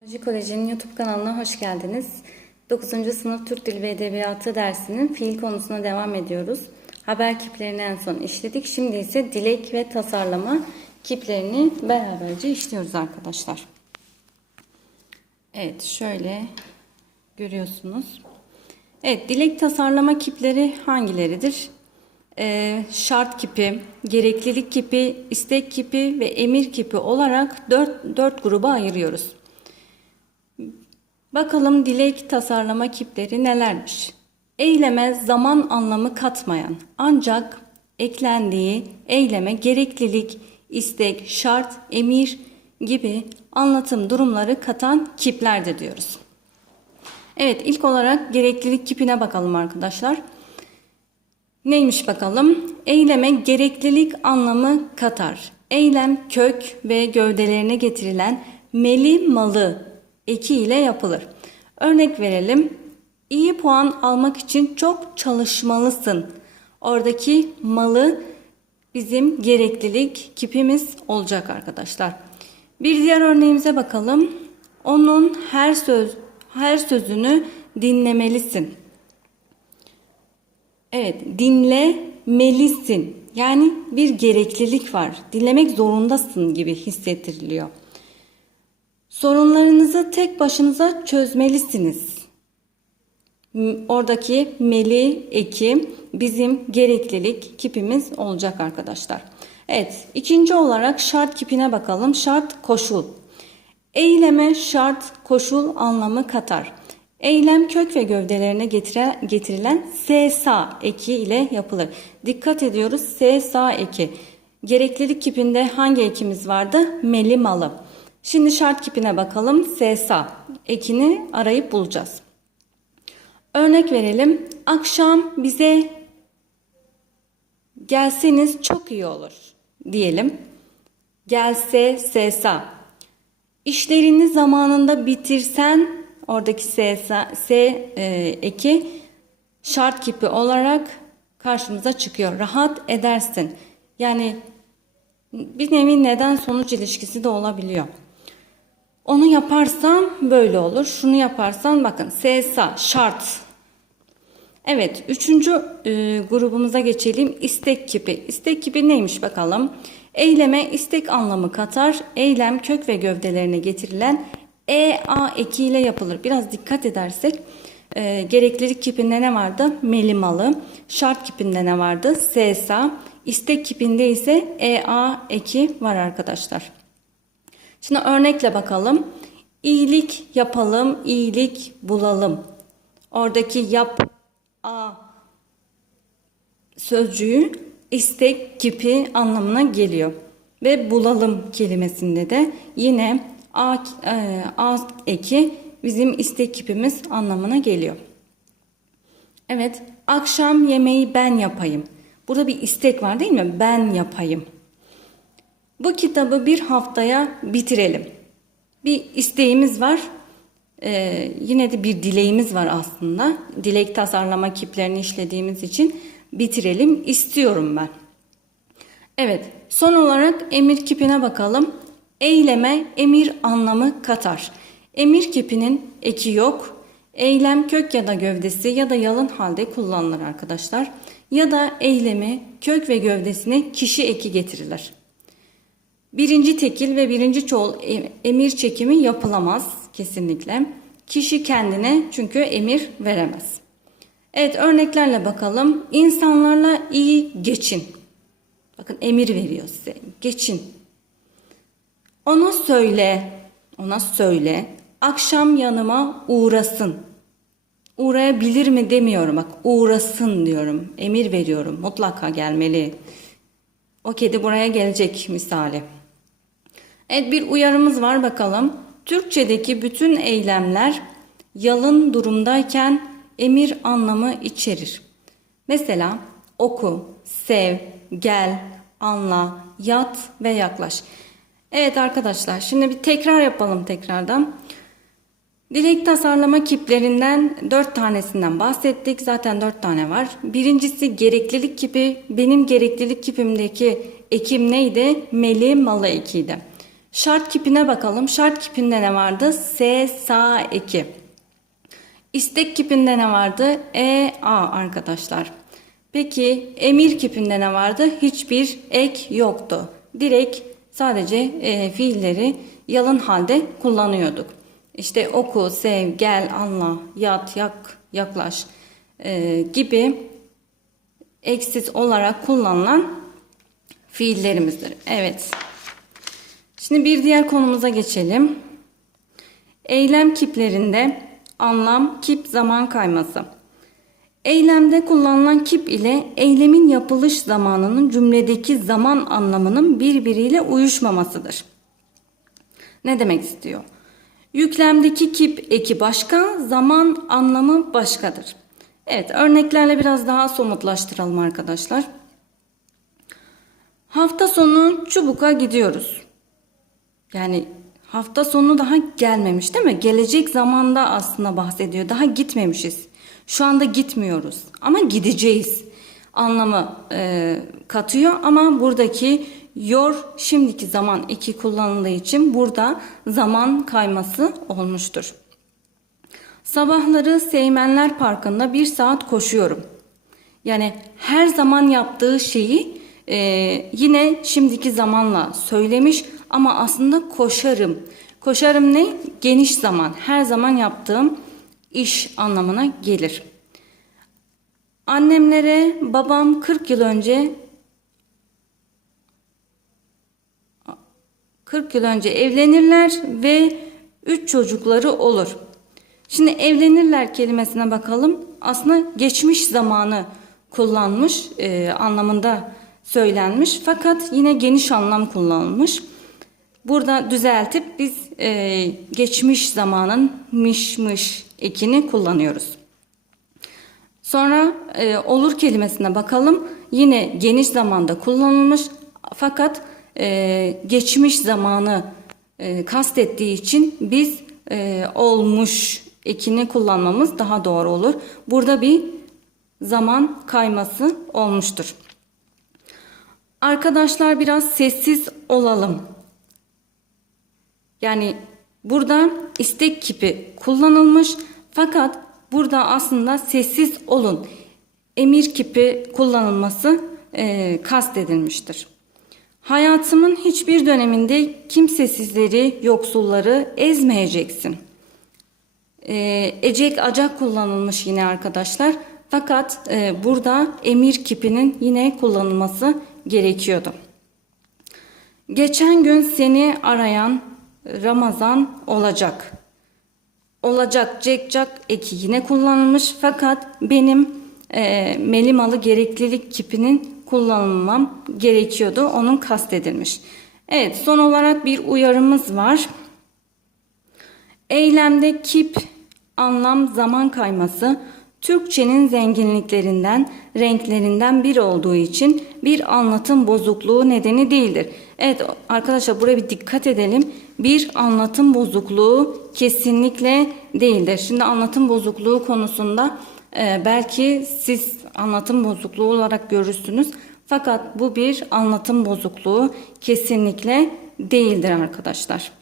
Teknoloji Koleji'nin YouTube kanalına hoş geldiniz. 9. sınıf Türk Dili ve Edebiyatı dersinin fiil konusuna devam ediyoruz. Haber kiplerini en son işledik. Şimdi ise dilek ve tasarlama kiplerini beraberce işliyoruz arkadaşlar. Evet şöyle görüyorsunuz. Evet dilek tasarlama kipleri hangileridir? Ee, şart kipi, gereklilik kipi, istek kipi ve emir kipi olarak 4, 4 gruba ayırıyoruz. Bakalım dilek tasarlama kipleri nelermiş? Eyleme zaman anlamı katmayan ancak eklendiği eyleme gereklilik, istek, şart, emir gibi anlatım durumları katan kiplerdir diyoruz. Evet ilk olarak gereklilik kipine bakalım arkadaşlar. Neymiş bakalım? Eyleme gereklilik anlamı katar. Eylem kök ve gövdelerine getirilen meli malı eki ile yapılır. Örnek verelim. İyi puan almak için çok çalışmalısın. Oradaki malı bizim gereklilik kipimiz olacak arkadaşlar. Bir diğer örneğimize bakalım. Onun her söz her sözünü dinlemelisin. Evet, dinlemelisin. Yani bir gereklilik var. Dinlemek zorundasın gibi hissettiriliyor. Sorunlarınızı tek başınıza çözmelisiniz. Oradaki meli eki bizim gereklilik kipimiz olacak arkadaşlar. Evet, ikinci olarak şart kipine bakalım. Şart koşul. Eyleme şart koşul anlamı katar. Eylem kök ve gövdelerine getirilen SSA eki ile yapılır. Dikkat ediyoruz SSA eki. Gereklilik kipinde hangi ekimiz vardı? Meli malı. Şimdi şart kipine bakalım. SSA ekini arayıp bulacağız. Örnek verelim. Akşam bize gelseniz çok iyi olur diyelim. Gelse SSA. İşlerini zamanında bitirsen oradaki S, S e, eki şart kipi olarak karşımıza çıkıyor. Rahat edersin. Yani bir nevi neden sonuç ilişkisi de olabiliyor. Onu yaparsan böyle olur. Şunu yaparsan bakın SSA şart. Evet üçüncü e, grubumuza geçelim. İstek kipi. İstek kipi neymiş bakalım. Eyleme istek anlamı katar. Eylem kök ve gövdelerine getirilen EA ekiyle yapılır. Biraz dikkat edersek e, gereklilik kipinde ne vardı? Melimalı. Şart kipinde ne vardı? SSA. İstek kipinde ise EA eki var arkadaşlar. Şimdi örnekle bakalım. İyilik yapalım, iyilik bulalım. Oradaki yap a sözcüğü istek kipi anlamına geliyor. Ve bulalım kelimesinde de yine a, e, a eki bizim istek kipimiz anlamına geliyor. Evet, akşam yemeği ben yapayım. Burada bir istek var değil mi? Ben yapayım. Bu kitabı bir haftaya bitirelim. Bir isteğimiz var. Ee, yine de bir dileğimiz var aslında. Dilek tasarlama kiplerini işlediğimiz için bitirelim istiyorum ben. Evet, son olarak emir kipine bakalım. Eyleme emir anlamı katar. Emir kipinin eki yok. Eylem kök ya da gövdesi ya da yalın halde kullanılır arkadaşlar. Ya da eylemi kök ve gövdesine kişi eki getirilir. Birinci tekil ve birinci çoğul emir çekimi yapılamaz kesinlikle. Kişi kendine çünkü emir veremez. Evet örneklerle bakalım. İnsanlarla iyi geçin. Bakın emir veriyor size. Geçin. Ona söyle. Ona söyle. Akşam yanıma uğrasın. Uğrayabilir mi demiyorum. Bak uğrasın diyorum. Emir veriyorum. Mutlaka gelmeli. O kedi buraya gelecek misali. Evet bir uyarımız var bakalım. Türkçedeki bütün eylemler yalın durumdayken emir anlamı içerir. Mesela oku, sev, gel, anla, yat ve yaklaş. Evet arkadaşlar şimdi bir tekrar yapalım tekrardan. Dilek tasarlama kiplerinden 4 tanesinden bahsettik. Zaten 4 tane var. Birincisi gereklilik kipi. Benim gereklilik kipimdeki ekim neydi? Meli malı ekiydi. Şart kipine bakalım. Şart kipinde ne vardı? S, sa, eki. İstek kipinde ne vardı? E, a arkadaşlar. Peki emir kipinde ne vardı? Hiçbir ek yoktu. Direkt sadece e, fiilleri yalın halde kullanıyorduk. İşte oku, sev, gel, anla, yat, yak, yaklaş e, gibi eksiz olarak kullanılan fiillerimizdir. Evet. Şimdi bir diğer konumuza geçelim. Eylem kiplerinde anlam, kip, zaman kayması. Eylemde kullanılan kip ile eylemin yapılış zamanının cümledeki zaman anlamının birbiriyle uyuşmamasıdır. Ne demek istiyor? Yüklemdeki kip eki başka, zaman anlamı başkadır. Evet, örneklerle biraz daha somutlaştıralım arkadaşlar. Hafta sonu Çubuk'a gidiyoruz. Yani hafta sonu daha gelmemiş değil mi? Gelecek zamanda aslında bahsediyor. Daha gitmemişiz. Şu anda gitmiyoruz ama gideceğiz anlamı e, katıyor ama buradaki yor şimdiki zaman iki kullanıldığı için burada zaman kayması olmuştur. Sabahları Seymenler Parkı'nda bir saat koşuyorum. Yani her zaman yaptığı şeyi e, yine şimdiki zamanla söylemiş ama aslında koşarım. Koşarım ne? Geniş zaman. Her zaman yaptığım iş anlamına gelir. Annemlere babam 40 yıl önce 40 yıl önce evlenirler ve 3 çocukları olur. Şimdi evlenirler kelimesine bakalım. Aslında geçmiş zamanı kullanmış e, anlamında söylenmiş fakat yine geniş anlam kullanılmış. Burada düzeltip biz e, geçmiş zamanın miş mış ekini kullanıyoruz. Sonra e, olur kelimesine bakalım. Yine geniş zamanda kullanılmış fakat e, geçmiş zamanı e, kastettiği için biz e, olmuş ekini kullanmamız daha doğru olur. Burada bir zaman kayması olmuştur. Arkadaşlar biraz sessiz olalım. Yani burada istek kipi kullanılmış fakat burada aslında sessiz olun emir kipi kullanılması e, kastedilmiştir. Hayatımın hiçbir döneminde kimsesizleri, yoksulları ezmeyeceksin. E, ecek acak kullanılmış yine arkadaşlar. Fakat e, burada emir kipinin yine kullanılması gerekiyordu. Geçen gün seni arayan Ramazan olacak. Olacak cekcak eki yine kullanılmış fakat benim e, melimalı gereklilik kipinin kullanılmam gerekiyordu. Onun kastedilmiş. Evet son olarak bir uyarımız var. Eylemde kip, anlam, zaman kayması Türkçenin zenginliklerinden, renklerinden biri olduğu için bir anlatım bozukluğu nedeni değildir. Evet arkadaşlar buraya bir dikkat edelim. Bir anlatım bozukluğu kesinlikle değildir. Şimdi anlatım bozukluğu konusunda e, belki siz anlatım bozukluğu olarak görürsünüz. Fakat bu bir anlatım bozukluğu kesinlikle değildir arkadaşlar.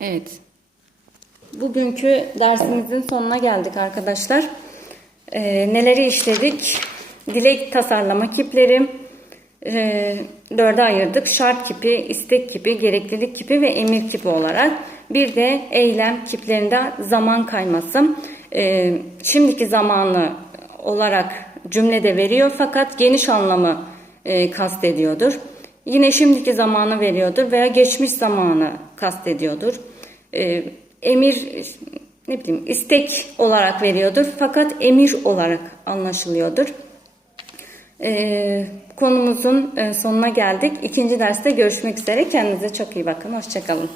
Evet. Bugünkü dersimizin sonuna geldik arkadaşlar. Ee, neleri işledik? Dilek tasarlama kipleri e, dörde ayırdık. Şart kipi, istek kipi, gereklilik kipi ve emir kipi olarak. Bir de eylem kiplerinde zaman kayması. Ee, şimdiki zamanı olarak cümlede veriyor fakat geniş anlamı e, kastediyordur. Yine şimdiki zamanı veriyordur veya geçmiş zamanı kastediyordur. E, emir ne bileyim istek olarak veriyordur fakat emir olarak anlaşılıyordur. Ee, konumuzun e, sonuna geldik. İkinci derste görüşmek üzere. Kendinize çok iyi bakın. Hoşçakalın.